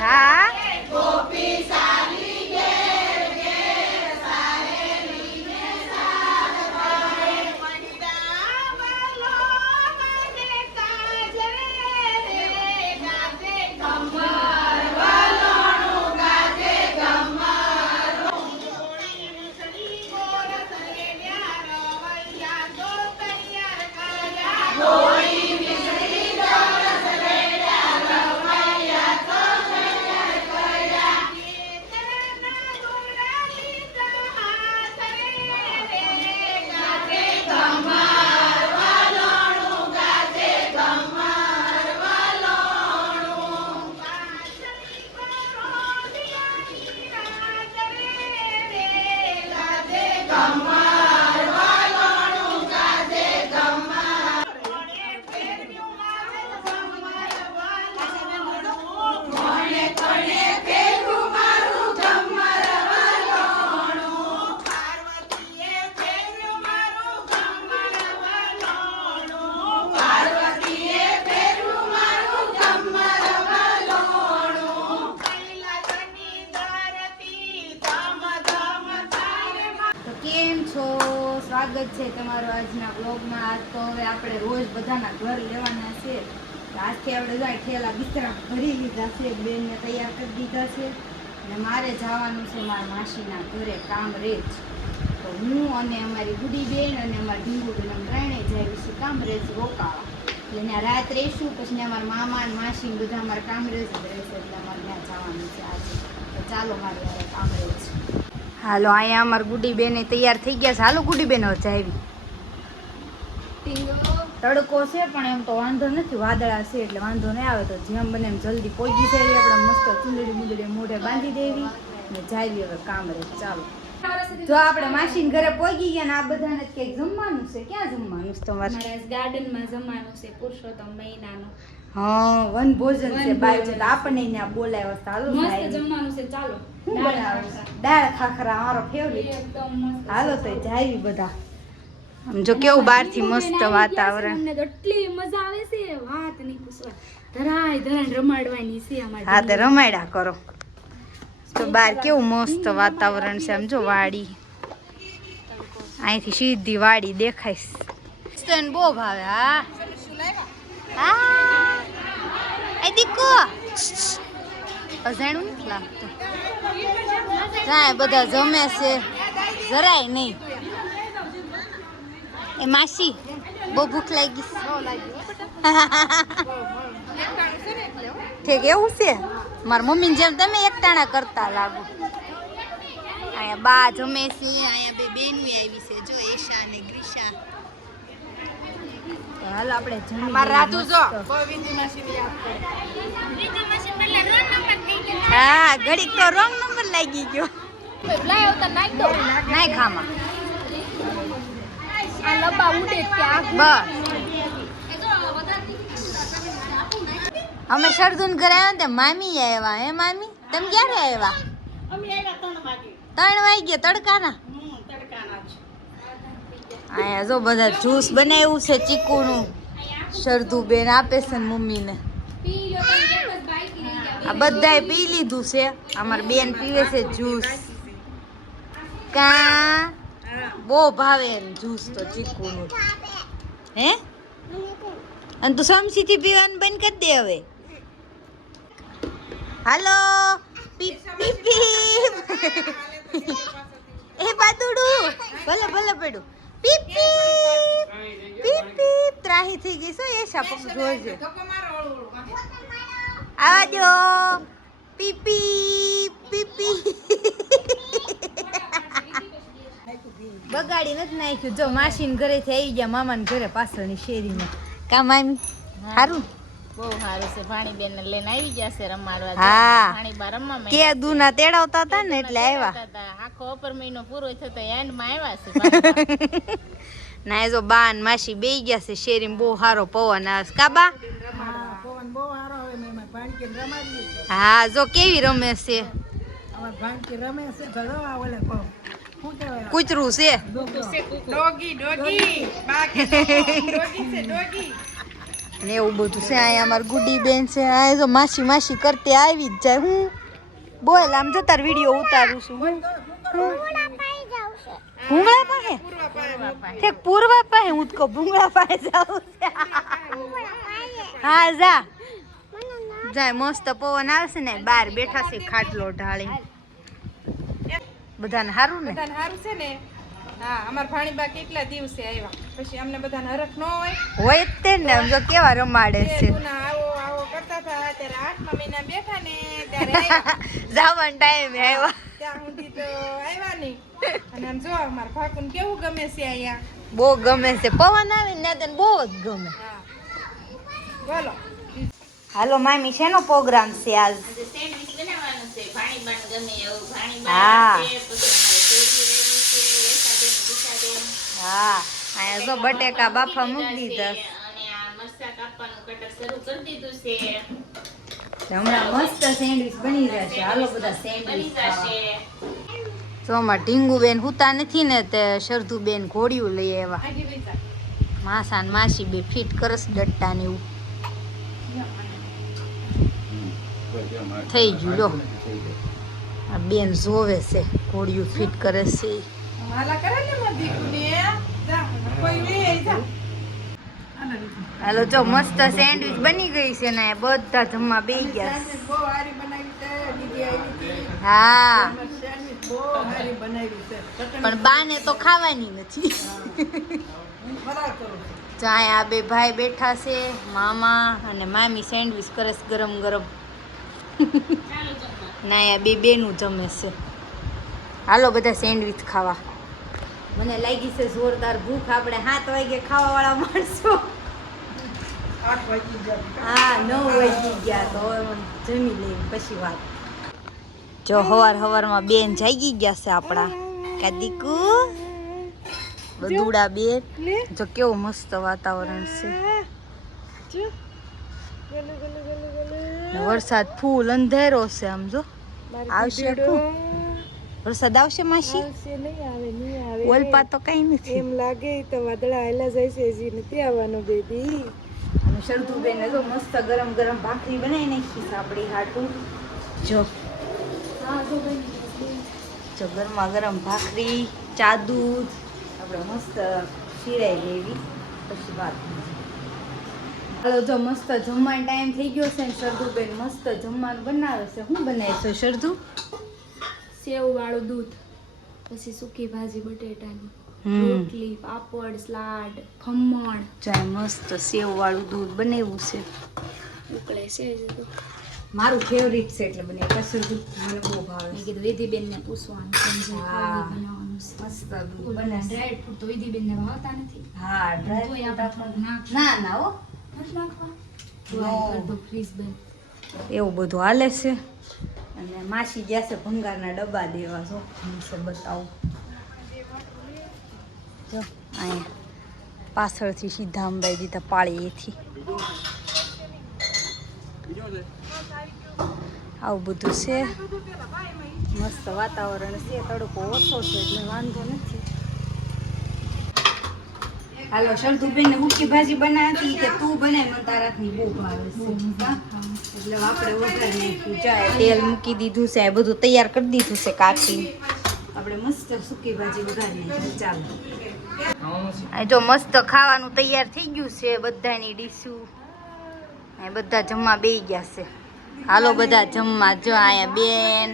હા સ્વાગત છે તમારું આજના બ્લોગમાં. આજ તો હવે આપણે રોજ બધાના ઘર લેવાના છે. આજથી આપણે જાય ઠેલા બિસ્તરા ભરી લીધા છે, બેનને તૈયાર કરી દીધા છે અને મારે જવાનું છે મારા માસીના ઘરે કામરેજ. તો હું અને અમારી ગુડી બેન અને અમારી ઢીંગુ બેન અમે ત્રણેય જઈએ છીએ કામરેજ રોકાવા. એટલે ત્યાં રાત રહીશું, પછી અમારા મામા અને માસી બધા અમારા કામરેજ જ રહેશે, એટલે અમારે ત્યાં જવાનું છે આજે. તો ચાલો મારે હવે કામરેજ. હાલો, અહીંયા અમારા ગુડી બેન તૈયાર થઈ ગયા છે. હાલો ગુડી બેન જાવી. તડકો છે પણ એમ તો વાંધો નથી, વાદળા છે એટલે વાંધો નહીં આવે. તો જેમ બને એમ જલ્દી પહોંચી જાય. આપણે મસ્ત ચૂંદડી મુંદડી મોઢે બાંધી દેવી ને જાવી હવે કામરેજ. ચાલો, જો આપણે માસીને ઘરે પહોંચી ગયા ને આ બધાને કંઈક જમવાનું છે. ક્યાં જમવાનું છે તમારે? ગાર્ડનમાં જમવાનું છે, પુરુષોત્તમ મહિનાનું. હા, વન ભોજન છે. બાય આપણને ત્યાં બોલાવ્યા હતા. હાલો, મસ્ત જમવાનું છે. ચાલો, શું બનાવે? દાળ ખાખરા મારો ફેવરિટ. એકદમ મસ્ત. હાલો તો જાવી બધા. આમ જો કેવું બહારથી મસ્ત વાતાવરણ. અમને તો એટલી મજા આવે છે, વાત નહીં પૂછવા. ધરાય રમાડવાની છે અમારે. હા, તો રમાડ્યા કરો. તો બહાર કેવું મસ્ત વાતાવરણ છે. આમ જો વાડી, અહીંથી સીધી વાડી દેખાય. બહુ ભાવે. હા હા, એ દીકો અજાણું નથી લાગતું. જાય બધા જમે છે, જરાય નહીં. એ માસી બહુ ભૂખ લાગી. ઠીક, એવું છે. મારા મમ્મી જેમ તમે એકટાણા કરતા લાગો. અહીંયા બા જમે છે, અહીંયા બે બેનું આવી છે, જો એશા અને ગ્રીશા. હાલ આપણે જમી. માર રાધુ જો વિંધી માસીને યાદ કરે. વિંધી માસી પહેલા રોંગ નંબર થઈ ગયો. હા, ઘડીક તો રોંગ નંબર લાગી ગયો. લાય આવતા નાખ દો. નાય ખામાં આ લબા ઉડે ત્યાં બસ. અમે શરદુન ઘરે આવ્યા ને મામી આવ્યા. હે મામી, તમે ક્યારે આવ્યા? અમે આવ્યા 3 વાગે. 3 વાગે તડકાના. તડકાના જ. અહીંયા જો બધા જ્યુસ બનાવ્યું છે ચીકુનું. શરદુ બેન આપે છે ને મમ્મીને. આ બધાએ પી લીધું છે. અમાર બેન પીવે છે જ્યુસ. કા બહુ ભાવે એમ જ્યુસ તો ચીકુનું. હે, અને તું સમસીથી પીવાનું બંધ કરી દે હવે. હાલો, પીપ પીપ પીપ. એ બાદુડું ભલે ભલે પડ્યું. પીપ પીપ પીપ પીપ. ત્રાહી થઈ ગઈ. શું એ સાપક જોજે. આવા જો. પીપ પીપ પીપ પીપ. બગાડી નથી નાખ્યું. જો માસીન ઘરેથી આવી ગયા મામાને ઘરે પાછળની શેરીમાં. કા મામી સારું? બહુ સારું છે. ભાણીબેન ને લઈને આવી ગયા છે રમાડવા. હા, ભાણીબા રમવા કે દૂના તેડાવતા હતા ને એટલે આવ્યા. આખો અપર મહિનો પૂરો થતો એન્ડ માં આવ્યા છે. ના, એ જો બા ને માસી બેઈ ગયા છે શેરીમાં. બહુ સારો પવન આવે. કા બા? પવન બહુ સારો આવે ને એમાં ભાણકી રમાડી. હા, જો કેવી રમે છે. અમાર ભાણકી રમે છે તો રવા ઓલે શું કહેવાય? કૂતરું છે. ડોગી ડોગી બા કે ડોગી છે ડોગી. ને એવું બધું છે. અહીંયા અમારી ગુડી બેન છે. આ જો માસી માસી કરતી આવી જ જાય. હું બોલ આમ જો તાર વિડીયો ઉતારું છું. ભૂંગળા પાસે ઠેક પૂર્વા પાસે હું તો ભૂંગળા પાસે જાઉં છે. હા જા જાય મસ્ત પવન આવશે ને બહાર બેઠા છે ખાટલો ઢાળી. બધાને સારું ને? બધાને સારું છે ને? હા, અમાર ભાણીબા કેટલા દિવસે આવ્યા, પછી અમને બધાને હરખ ન હોય. હોય જ તે ને, આમ જો કેવા રમાડે છે. ગુના આવો આવો કરતા હતા, ત્યારે 8મા મહિના બેઠા ને ત્યારે આવ્યા. જવાનો ટાઈમે આવ્યા. ત્યાં સુધી તો આવ્યા નહીં. અને આમ જો અમારા ભાકુને કેવું ગમે છે અહીંયા. બહુ ગમે છે પવન આવે ને તને બહુ જ ગમે. હા, બોલો. હાલો મામી શેનો પ્રોગ્રામ છે આજ? સેન્ડવિચ બનાવવાનું છે. ભાણીબાને ગમે એવું હા. ભાણીબા છે, પછી હા અહીંયા જો બટેકા બાફા મૂકી દીધા. અને આ મરચાં કાપવાનું કટર શરૂ કરી દીધું છે. હમણાં મસ્ત સેન્ડવિચ બની જશે. હાલો બધા સેન્ડવિચ બની જશે. જો અમાર ઢીંગુ બેન હુતા નથી ને તે શરધુ બેન ઘોડિયું લઈ આવ્યા. આગી વૈસા. માસા ને માસી બે ફિટ કરસ ડટ્ટા ને એવું થઈ ગયું. લો આ બેન જોવે છે ઘોડિયું ફિટ કરે છે. હાલા કરે ને મારી દીકરીને. જા, કોઈ લઈ જા. હાલો જો મસ્ત સેન્ડવિચ બની ગઈ છે ને બધા જમવા બેસી ગયા છે. સેન્ડવિચ બહુ સારી બનાવી છે. દીદી આવી હતી. હા સેન્ડવિચ બહુ સારી બનાવી છે. પણ બાને તો ખાવાની નથી. ફરાર કરો. જ્યાં આ બે ભાઈ બેઠા છે મામા અને મામી સેન્ડવિચ કરે છે ગરમ ગરમ. ના આ બે બેનું જમે છે. હાલો બધા સેન્ડવિચ ખાવા. મને લાગી છે જોરદાર ભૂખ. આપણે 7 વાગે ખાવા વાળા માણસો. 8 વાગી ગયા. હા 9 વાગી ગયા તો હવે જમી લઈએ પછી વાત. જો હવારમાં બેન જાગી ગયા છે આપણા કાદીકુ બધુડા બેન. જો કેવું મસ્ત વાતાવરણ છે. ને વરસાદ ફૂલ અંધેરો છે. આમ જો આવશે ફૂલ. વરસાદ આવશે માસી? ઓલપા તો કઈ નથી. એમ લાગે તો વાદળા આયલા જાય છે, હજી નથી આવવાનું બેબી. અને શરદુબેન જો મસ્ત ગરમ ગરમ ભાખરી બનાવી નાખી છે આપણી હાટું. જો જો ગરમા ગરમ ભાખરી ચા દૂધ આપણે મસ્ત શીરાઈ લેવી પછી વાત. હાલો જો મસ્ત જમવાનો ટાઈમ થઈ ગયો છે ને શરદુબેન મસ્ત જમવાનું બનાવે છે. શું બનાવે છે શરદુ? સેવ વાળું દૂધ, પછી સૂકી ભાજી બટેટાની, હમ રોટલી, પાપડ, સલાડ, ખમણ. ચાય મસ્ત સેવ વાળું દૂધ બનાવ્યું છે. ઉકળે છે હજી તો. મારું ફેવરિટ છે એટલે બને કસરદુ મને બહુ ભાવે. મેં કીધું વિધિબેનને પૂછવાનું કેમ છે હા. ખાલી બનાવવાનું છે. મસ્ત દૂધ ઓલા બને છે. ડ્રાય ફ્રૂટ તો વિધિબેનને ભાવતા નથી. હા તોય ડ્રાય આપણે થોડુંક નાખીએ. ના ના હો નથી નાખવા? No. અડધો ફ્રીઝ બંધ. એવું બધું હાલે છે. અને માસી ગયા છે ભંગારના ડબ્બા દેવા. જો હું છે બતાવું. જો અહીંયા પાછળથી સીધા અંબાઈ દીધા પાળીએથી. આવું બધું છે. મસ્ત વાતાવરણ છે. તડકો ઓછો છે એટલે વાંધો નથી. હાલો શરદુબેન ને હુકી ભાજી બનાવતી કે તું બનાય મને તારાથી બહુ ભાવે છે. એટલે આપણે વઘારી નાખ્યું. ચાય તેલ મૂકી દીધું છે. આ બધું તૈયાર કરી દીધું છે કાકી. આપણે મસ્ત સૂકી ભાજી વઘારી નાખી. ચાલો આ જો મસ્ત ખાવાનું તૈયાર થઈ ગયું છે. બધાની ડીશું આ બધા જમવા બેસી ગયા છે. હાલો બધા જમવા. જો અહીંયા બેન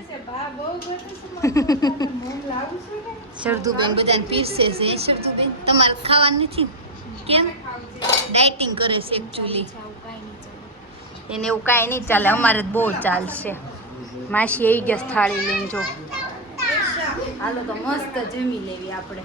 શરદુબેન બધાને પીરસે છે. શરદુબેન તમારે ખાવાનું નથી કેમ? ડાયટિંગ કરે છે એકચ્યુઅલી. એને એવું કાંઈ નહીં ચાલે. અમારે તો બહુ ચાલશે. માસી આવી ગયા થાળી લઈને. જો હાલો તો મસ્ત જમી લેવી આપણે.